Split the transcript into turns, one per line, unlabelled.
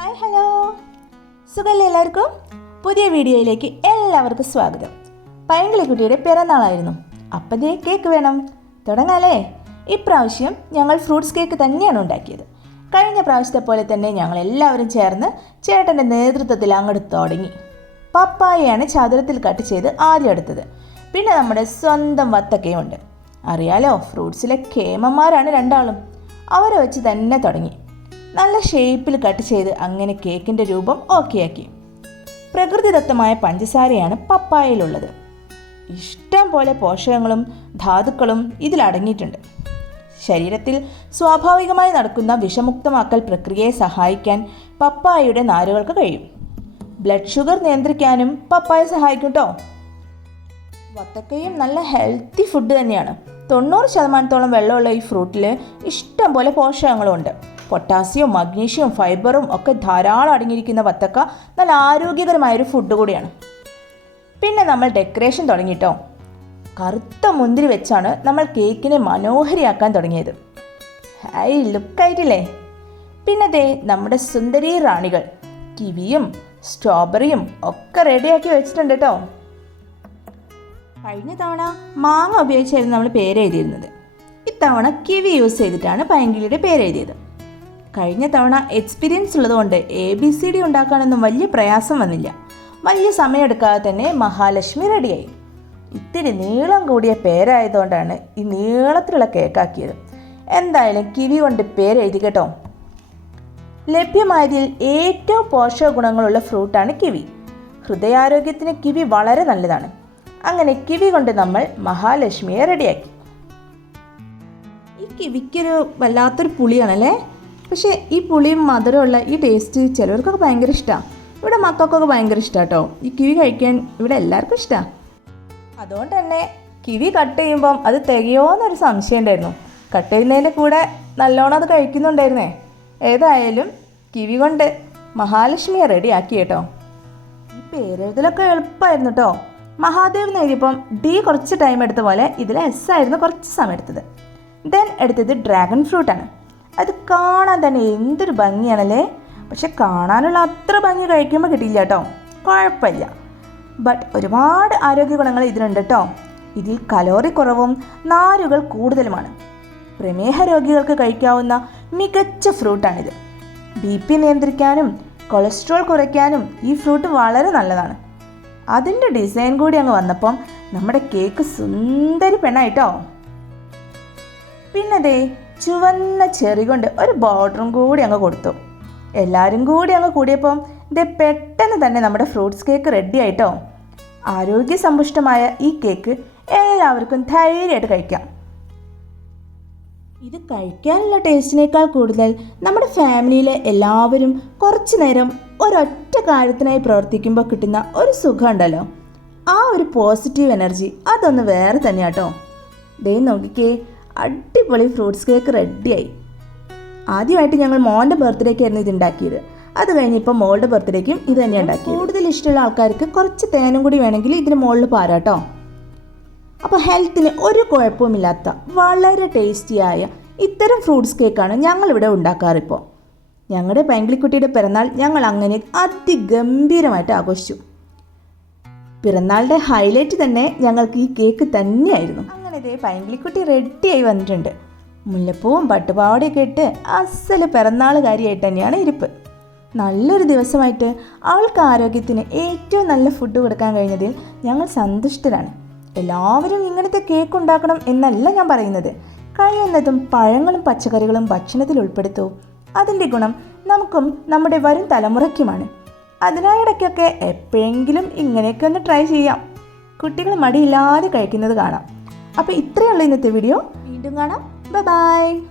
Hi hello സുഖല്ലേ എല്ലാവർക്കും? പുതിയ വീഡിയോയിലേക്ക് എല്ലാവർക്കും സ്വാഗതം. പൈങ്കിളി കുട്ടിയുടെ പിറന്നാളായിരുന്നു. അപ്പതേ കേക്ക് വേണം. തുടങ്ങാലേ? ഇപ്രാവശ്യം ഞങ്ങൾ ഫ്രൂട്ട്സ് കേക്ക് തന്നെയാണ് ഉണ്ടാക്കിയത്. കഴിഞ്ഞ പ്രാവശ്യത്തെ പോലെ തന്നെ ഞങ്ങൾ എല്ലാവരും ചേർന്ന് ചേട്ടന്റെ നേതൃത്വത്തിൽ അങ്ങോട്ട് തുടങ്ങി. പപ്പായയാണ് ചതുരത്തിൽ കട്ട് ചെയ്ത് ആദ്യം എടുത്തത്. പിന്നെ നമ്മുടെ സ്വന്തം വത്തക്കയുണ്ട് അറിയാലോ ഫ്രൂട്ട്സിലെ കേമന്മാരാണ് രണ്ടാളും. അവരെ വെച്ച് തന്നെ തുടങ്ങി. നല്ല ഷേപ്പിൽ കട്ട് ചെയ്ത് അങ്ങനെ കേക്കിന്റെ രൂപം ഓക്കെയാക്കി പ്രകൃതിദത്തമായ പഞ്ചസാരയാണ് പപ്പായയിലുള്ളത്. ഇഷ്ടം പോലെ പോഷകങ്ങളും ധാതുക്കളും ഇതിലടങ്ങിയിട്ടുണ്ട് ശരീരത്തിൽ സ്വാഭാവികമായി നടക്കുന്ന വിഷമുക്തമാക്കൽ പ്രക്രിയയെ സഹായിക്കാൻ പപ്പായയുടെ നാരുകൾക്ക് കഴിയും. ബ്ലഡ് ഷുഗർ നിയന്ത്രിക്കാനും പപ്പായ സഹായിക്കും കേട്ടോ വത്തക്കയും നല്ല ഹെൽത്തി ഫുഡ് തന്നെയാണ്. തൊണ്ണൂറ് ശതമാനത്തോളം വെള്ളമുള്ള ഈ ഫ്രൂട്ടിൽ ഇഷ്ടം പോലെ പോഷകങ്ങളുണ്ട് പൊട്ടാസ്യവും മഗ്നീഷ്യവും ഫൈബറും ഒക്കെ ധാരാളം അടങ്ങിയിരിക്കുന്ന വത്തക്ക നല്ല ആരോഗ്യകരമായൊരു ഫുഡ് കൂടിയാണ്. പിന്നെ നമ്മൾ ഡെക്കറേഷൻ തുടങ്ങിയിട്ടോ കറുത്ത മുന്തിരി വെച്ചാണ് നമ്മൾ കേക്കിനെ മനോഹരിയാക്കാൻ തുടങ്ങിയത്. ഹായ് ലുക്കായിട്ടില്ലേ പിന്നെ ദേ നമ്മുടെ സുന്ദരി റാണികൾ കിവിയും സ്ട്രോബെറിയും ഒക്കെ റെഡിയാക്കി വെച്ചിട്ടുണ്ട് കേട്ടോ കഴിഞ്ഞ തവണ മാങ്ങ ഉപയോഗിച്ചായിരുന്നു നമ്മൾ പേരെഴുതിയിരുന്നത് ഇത്തവണ കിവി യൂസ് ചെയ്തിട്ടാണ് പൈങ്കിളിയുടെ പേര് എഴുതിയത്. കഴിഞ്ഞ തവണ എക്സ്പീരിയൻസ് ഉള്ളതുകൊണ്ട് എ ബി സി ഡി ഉണ്ടാക്കാനൊന്നും വലിയ പ്രയാസം വന്നില്ല. വലിയ സമയമെടുക്കാതെ തന്നെ മഹാലക്ഷ്മി റെഡിയായി. ഇത്തിരി നീളം കൂടിയ പേരായതുകൊണ്ടാണ് ഈ നീളത്തിലുള്ള കേക്കാക്കിയത്. എന്തായാലും കിവി കൊണ്ട് പേര് എഴുതി കേട്ടോ. ലഭ്യമായതിൽ ഏറ്റവും പോഷക ഗുണങ്ങളുള്ള ഫ്രൂട്ടാണ് കിവി. ഹൃദയാരോഗ്യത്തിന് കിവി വളരെ നല്ലതാണ്. അങ്ങനെ കിവി കൊണ്ട് നമ്മൾ മഹാലക്ഷ്മിയെ റെഡിയാക്കി. ഈ കിവിക്കൊരു വല്ലാത്തൊരു പുളിയാണല്ലേ? പക്ഷേ ഈ പുളിയും മധുരമുള്ള ഈ ടേസ്റ്റ് ചിലവർക്കൊക്കെ ഭയങ്കര ഇഷ്ടമാണ് ഇവിടെ മക്കൾക്കൊക്കെ ഭയങ്കര ഇഷ്ടമാണ് കേട്ടോ ഈ കിവി കഴിക്കാൻ ഇവിടെ എല്ലാവർക്കും ഇഷ്ടമാണ് അതുകൊണ്ട് തന്നെ കിവി കട്ട് ചെയ്യുമ്പം അത് തികയോന്നൊരു സംശയം ഉണ്ടായിരുന്നു. കട്ട് ചെയ്യുന്നതിന്റെ കൂടെ നല്ലോണം അത് കഴിക്കുന്നുണ്ടായിരുന്നേ. ഏതായാലും കിവി കൊണ്ട് മഹാലക്ഷ്മിയെ റെഡിയാക്കി കേട്ടോ. ഈ പേരെഴുതലൊക്കെ എളുപ്പമായിരുന്നു കേട്ടോ മഹാദേവ് എന്ന് ഡി കുറച്ച് ടൈം എടുത്ത പോലെ ഇതിൽ എസ് ആയിരുന്നു കുറച്ച് സമയം എടുത്തത്. ദെൻ എടുത്തത് ഡ്രാഗൺ ഫ്രൂട്ടാണ് അത് കാണാൻ തന്നെ എന്തൊരു ഭംഗിയാണല്ലേ? പക്ഷെ കാണാനുള്ള അത്ര ഭംഗി കഴിക്കുമ്പോൾ കിട്ടിയില്ല കേട്ടോ. കുഴപ്പമില്ല. ബട്ട് ഒരുപാട് ആരോഗ്യ ഗുണങ്ങൾ ഇതിനുണ്ട് കേട്ടോ. ഇതിൽ കലോറി കുറവും നാരുകൾ കൂടുതലുമാണ്. പ്രമേഹ രോഗികൾക്ക് കഴിക്കാവുന്ന മികച്ച ഫ്രൂട്ടാണിത്. ബി പി നിയന്ത്രിക്കാനും കൊളസ്ട്രോൾ കുറയ്ക്കാനും ഈ ഫ്രൂട്ട് വളരെ നല്ലതാണ്. അതിന്റെ ഡിസൈൻ കൂടി അങ്ങ് വന്നപ്പം നമ്മുടെ കേക്ക് സുന്ദരി പെണ്ണായിട്ടോ പിന്നതേ ചുവന്ന ചെറി കൊണ്ട് ഒരു ബോർഡറും കൂടി അങ്ങ് കൊടുത്തു. എല്ലാവരും കൂടി അങ്ങ് കൂടിയപ്പം ഇത് പെട്ടെന്ന് തന്നെ നമ്മുടെ ഫ്രൂട്ട്സ് കേക്ക് റെഡി ആയിട്ടോ. ആരോഗ്യസമ്പുഷ്ടമായ ഈ കേക്ക് എല്ലാവർക്കും ധൈര്യമായിട്ട് കഴിക്കാം. ഇത് കഴിക്കാനുള്ള ടേസ്റ്റിനേക്കാൾ കൂടുതൽ നമ്മുടെ ഫാമിലിയിലെ എല്ലാവരും കുറച്ചു നേരം ഒരൊറ്റ കാര്യത്തിനായി പ്രവർത്തിക്കുമ്പോൾ കിട്ടുന്ന ഒരു സുഖമുണ്ടല്ലോ ആ ഒരു പോസിറ്റീവ് എനർജി അതൊന്ന് വേറെ തന്നെയാട്ടോ. ദേ നോക്കിക്കേ അടിപൊളി ഫ്രൂട്ട്സ് കേക്ക് റെഡിയായി ആദ്യമായിട്ട് ഞങ്ങൾ മോന്റെ ബർത്ത്ഡേക്കായിരുന്നു ഇത് ഉണ്ടാക്കിയത്. അത് കഴിഞ്ഞിപ്പോൾ മോളുടെ ബർത്ത്ഡേക്കും ഇത് തന്നെ ഉണ്ടാക്കി കൂടുതൽ ഇഷ്ടമുള്ള ആൾക്കാർക്ക് കുറച്ച് തേനും കൂടി വേണമെങ്കിൽ ഇതിന് മുകളിൽ പാരാട്ടോ. അപ്പോൾ ഹെൽത്തിന് ഒരു കുഴപ്പവുമില്ലാത്ത വളരെ ടേസ്റ്റിയായ ഇത്തരം ഫ്രൂട്ട്സ് കേക്കാണ് ഞങ്ങളിവിടെ ഉണ്ടാക്കാറിപ്പോൾ ഞങ്ങളുടെ പൈങ്കിളിക്കുട്ടിയുടെ പിറന്നാൾ ഞങ്ങൾ അങ്ങനെ അതിഗംഭീരമായിട്ട് ആഘോഷിച്ചു. പിറന്നാളുടെ ഹൈലൈറ്റ് തന്നെ ഞങ്ങൾക്ക് ഈ കേക്ക് തന്നെയായിരുന്നു. ഇതേ പൈങ്കിളിക്കുട്ടി റെഡിയായി വന്നിട്ടുണ്ട്. മുല്ലപ്പൂവും പട്ടുപാവടയൊക്കെ ഇട്ട് അസൽ പിറന്നാളുകാരിയായിട്ട് തന്നെയാണ് ഇരിപ്പ്. നല്ലൊരു ദിവസമായിട്ട് അവൾക്ക് ആരോഗ്യത്തിന് ഏറ്റവും നല്ല ഫുഡ് കൊടുക്കാൻ കഴിഞ്ഞതിൽ ഞങ്ങൾ സന്തുഷ്ടരാണ്. എല്ലാവരും ഇങ്ങനത്തെ കേക്ക് ഉണ്ടാക്കണം എന്നല്ല ഞാൻ പറയുന്നത്. കഴിയുന്നതും പഴങ്ങളും പച്ചക്കറികളും ഭക്ഷണത്തിൽ ഉൾപ്പെടുത്തൂ. അതിന്റെ ഗുണം നമുക്കും നമ്മുടെ വരും തലമുറയ്ക്കുമാണ്. അതിനായിടയ്ക്കൊക്കെ എപ്പോഴെങ്കിലും ഇങ്ങനെയൊക്കെ ഒന്ന് ട്രൈ ചെയ്യാം. കുട്ടികൾ മടിയില്ലാതെ കഴിക്കുന്നത് കാണാം. അപ്പോൾ ഇത്രയുള്ള ഇന്നത്തെ വീഡിയോ വീണ്ടും കാണാം. ബൈ